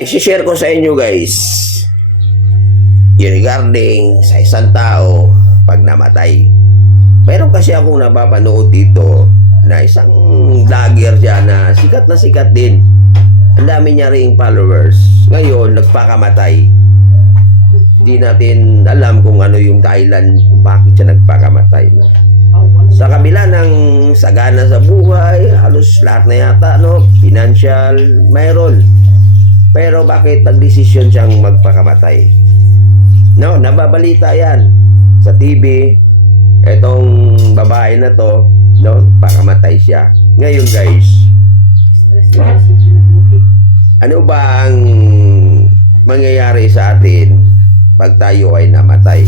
i-share ko sa inyo guys yung regarding sa isang tao pag namatay. Meron kasi akong napapanood dito na isang vlogger siya na sikat din. Ang dami niya ring followers. Ngayon nagpakamatay. Di natin alam kung ano yung dahilan kung bakit siya nagpakamatay. Sa kabila ng sagana sa buhay, halos lahat na yata, no? Financial, mayroon. Pero bakit nagdesisyon siyang magpakamatay? No, nababalita yan sa TV. Etong babae na to, no, pakamatay siya. Ngayon guys, ano ba ang mangyayari sa atin pag tayo ay namatay?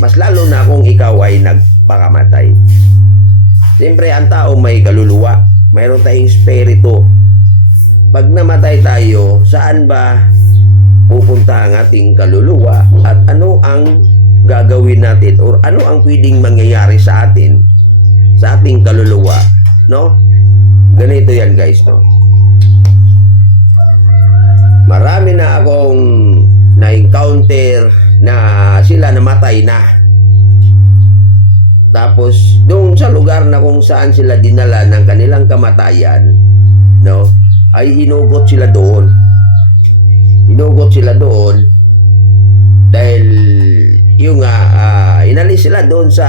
Mas lalo na kung ikaw ay nagpakamatay. Siyempre, ang tao may kaluluwa. Mayroon tayong espiritu. Pag namatay tayo, saan ba pupunta ang ating kaluluwa? At ano ang gagawin natin? Or ano ang pwedeng mangyayari sa atin? Sa ating kaluluwa. No? Ganito yan guys, no? Marami na akong na-encounter na sila namatay na. Tapos doon sa lugar na kung saan sila dinala ng kanilang kamatayan, no, ay hinugot sila doon. Hinugot sila doon dahil yung inalis sila doon sa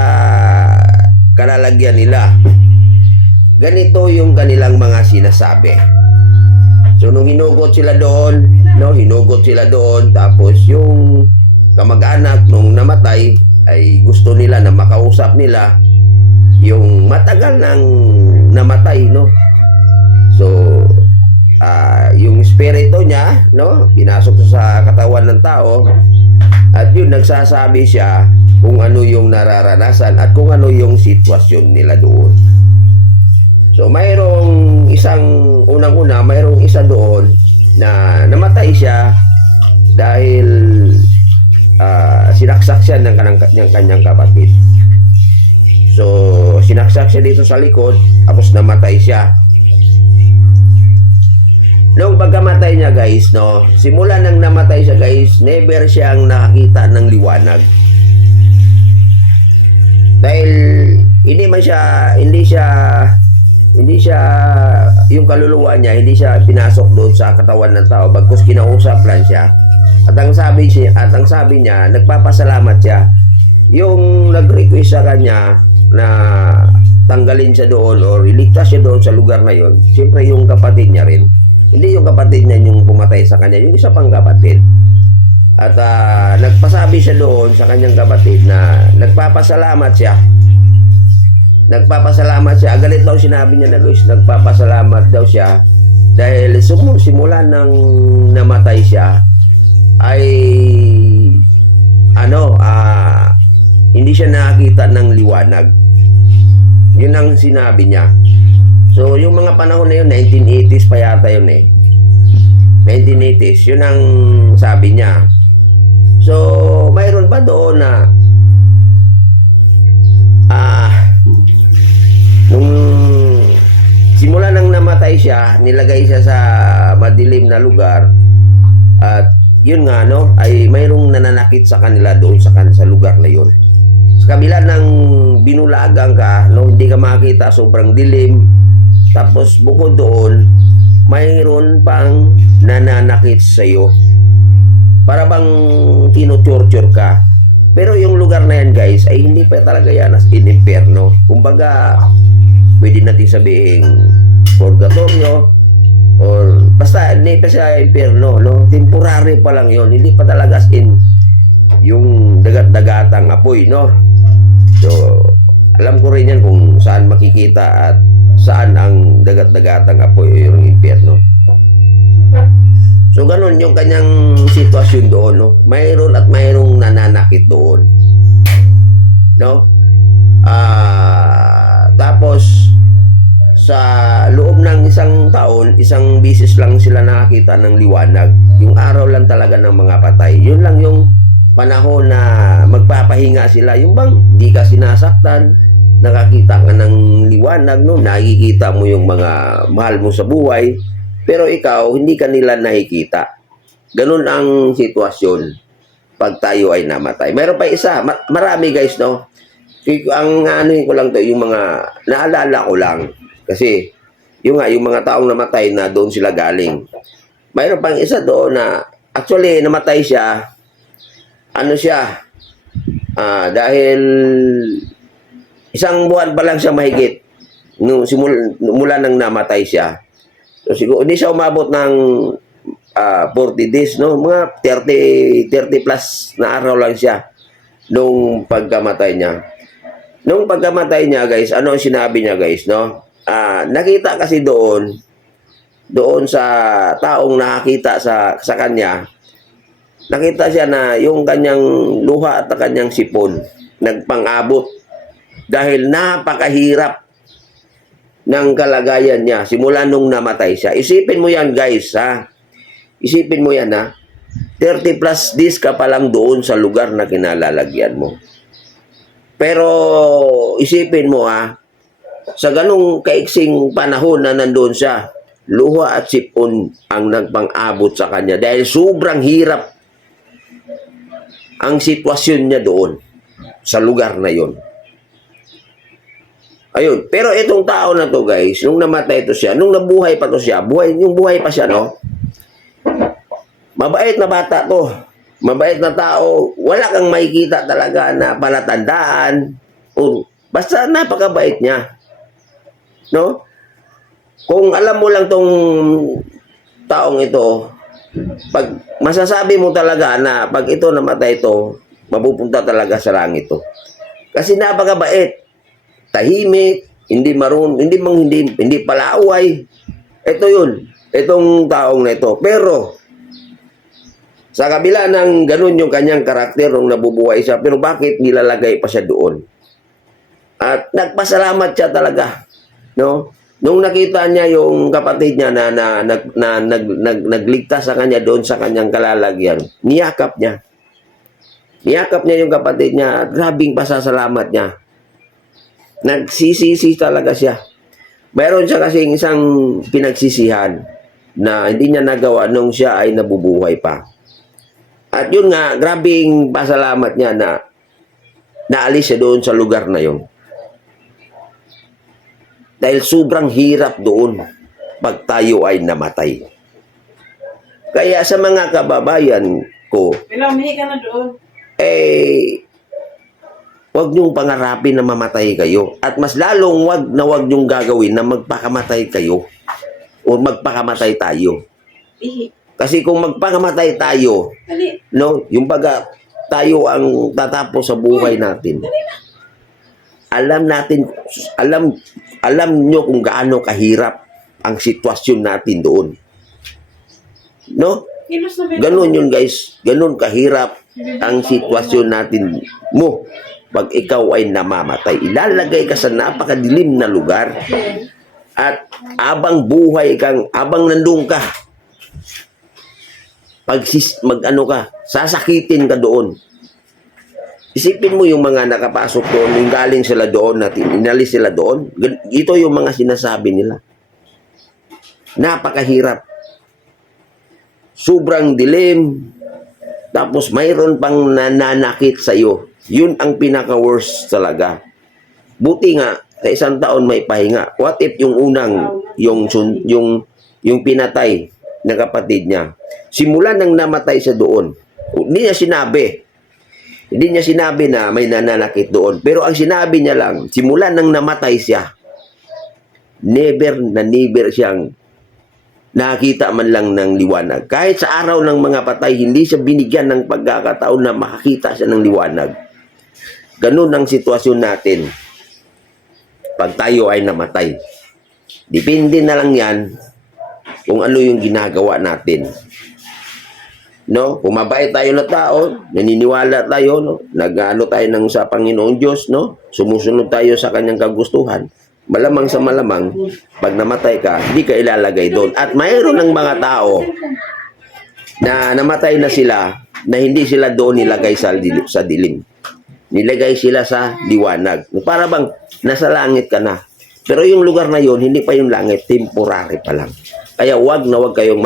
kalalagyan nila. Ganito yung kanilang mga sinasabi. So nung hinugot sila doon, no, hinugot sila doon, tapos yung kamag-anak nung namatay ay gusto nila na makausap nila yung matagal nang namatay, no. So yung espiritu niya, no, pinasok sa katawan ng tao at yun nagsasabi siya kung ano yung nararanasan at kung ano yung sitwasyon nila doon. So mayroong isang unang-una, mayroong isa doon na namatay siya dahil sinaksak siya ng kanyang kapatid. So sinaksak siya dito sa likod, tapos namatay siya. Nung pagkamatay niya guys, no, simula nang namatay siya guys, never siyang nakakita ng liwanag. Dahil hindi siya yung kaluluwa niya, hindi siya pinasok doon sa katawan ng tao, bagkus kinausap lang siya. At ang sabi niya, nagpapasalamat siya. Yung nag-request sa kanya na tanggalin siya doon or iligtas siya doon sa lugar na yon, siyempre yung kapatid niya rin. Hindi yung kapatid niya yung pumatay sa kanya, yung isa pang kapatid. At nagpasabi siya doon sa kanyang kapatid na nagpapasalamat siya. Nagpapasalamat siya. Galit daw sinabi niya na guys, nagpapasalamat daw siya dahil simula nang namatay siya ay hindi siya nakakita ng liwanag. Yun ang sinabi niya. So yung mga panahon na yun, 1980s pa yata yun 1980s, yun ang sabi niya. So mayroon pa doon na nung simula nang namatay siya, nilagay siya sa madilim na lugar at yun nga, no, ay mayroong nananakit sa kanila doon sa lugar na yun. Sa kabila ng binulagang ka, no, hindi ka makita, sobrang dilim. Tapos bukod doon, mayroon pang nananakit sa iyo. Para bang tinutorture ka. Pero yung lugar na yan guys, ay hindi pa talaga yan as in inferno. Kumbaga, pwede natin sabihin purgatorio or basta hindi pa siya inferno, no? Temporary pa lang yon, hindi pa talaga as in yung dagat-dagatang apoy, no? So alam ko rin yan kung saan makikita at saan ang dagat-dagatang apoy o yung inferno. So ganun yung kanyang sitwasyon doon, no? Mayroon at mayroong nananakit doon, no? Tapos sa loob ng isang taon, isang bisis lang sila nakakita ng liwanag. Yung araw lang talaga ng mga patay. Yun lang yung panahon na magpapahinga sila. Yung bang di ka sinasaktan, nakakita ka ng liwanag, no? Nakikita mo yung mga mahal mo sa buhay. Pero ikaw, hindi ka nila nakikita. Ganun ang sitwasyon pag tayo ay namatay. Meron pa isa, marami guys, no? Ang ano ko lang to, yung mga naalala ko lang. Kasi, yung mga taong namatay na doon sila galing. Mayroon pang isa doon na, actually, namatay siya, ano siya, dahil isang buwan pa lang siya mahigit, mula nang namatay siya. So, siguro, hindi siya umabot ng 40 days, no? Mga 30 plus na araw lang siya nung pagkamatay niya. Nung pagkamatay niya, guys, ano ang sinabi niya, guys, no? Nakita kasi doon sa taong nakakita sa kanya, nakita siya na yung kanyang luha at kanyang sipon nagpang-abot dahil napakahirap ng kalagayan niya simula nung namatay siya. Isipin mo yan, guys, ha? Isipin mo yan, ha? 30 plus days ka pa lang doon sa lugar na kinalalagyan mo. Pero isipin mo, ha? Sa ganung kaiksing panahon na nandoon siya, luha at sipon ang nagpang-abot sa kanya dahil sobrang hirap ang sitwasyon niya doon sa lugar na yon. Ayun, pero itong tao na to, guys, nung namatay to siya, nung nabuhay pa to siya, buhay pa siya, no? Mabait na bata to. Mabait na tao. Wala kang makikita talaga na palatandaan. Basta napakabait niya. No? Kung alam mo lang tong taong ito, pag masasabi mo talaga na pag ito namatay ito, mapupunta talaga sa langit to. Kasi napakabait. Tahimik, hindi palaaway. Ito yun. Itong taong na ito. Pero sa kabila ng ganun yung kanyang karakter nung nabubuhay siya, pero bakit nilalagay pa siya doon? At nagpasalamat siya talaga. No? Nung nakita niya yung kapatid niya na nagligtas sa kanya doon sa kanyang kalalagyan, niyakap niya. Niyakap niya yung kapatid niya at grabing pasasalamat niya. Nagsisisi talaga siya. Mayroon siya kasing isang pinagsisihan na hindi niya nagawa nung siya ay nabubuhay pa. At yun nga, grabing pasalamat niya na naalis siya doon sa lugar na yun. Dahil sobrang hirap doon pag tayo ay namatay. Kaya sa mga kababayan ko, Umihi ka na doon. huwag niyong pangarapin na mamatay kayo. At mas lalong huwag niyong gagawin na magpakamatay kayo o magpakamatay tayo. Ihi. Kasi kung magpakamatay tayo, Dali. no, yung baga tayo ang tatapos sa buhay natin. Alam nyo kung gaano kahirap ang sitwasyon natin doon. No? Kilos na ba? Ganun yun, guys. Ganun kahirap ang sitwasyon natin mo pag ikaw ay namamatay. Ilalagay ka sa napakadilim na lugar at abang nandun ka, sasakitin ka doon. Isipin mo yung mga nakapasok doon, yung galing sila doon, inalis sila doon. Ito yung mga sinasabi nila. Napakahirap. Sobrang dilim. Tapos mayroon pang nananakit sa iyo. Yun ang pinaka-worst talaga. Buti nga, sa isang taon may pahinga. What if yung unang, yung pinatay na kapatid niya, simula nang namatay siya doon, hindi niya sinabi na may nananakit doon. Pero ang sinabi niya lang, simula nang namatay siya, never siyang nakita man lang ng liwanag. Kahit sa araw ng mga patay, hindi siya binigyan ng pagkakataon na makakita siya ng liwanag. Ganun ang sitwasyon natin pag tayo ay namatay. Depende na lang yan kung ano yung ginagawa natin. No? Kung mabait tayo na tao, naniniwala tayo, no? Nag-ano tayo sa Panginoong Diyos, no? Sumusunod tayo sa kanyang kagustuhan. Malamang sa malamang, pag namatay ka, hindi ka ilalagay doon. At mayroon ng mga tao na namatay na sila, na hindi sila doon nilagay sa dilim. Nilagay sila sa liwanag. Para bang nasa langit ka na. Pero yung lugar na yon, hindi pa yung langit, temporary pa lang. Kaya wag na wag kayong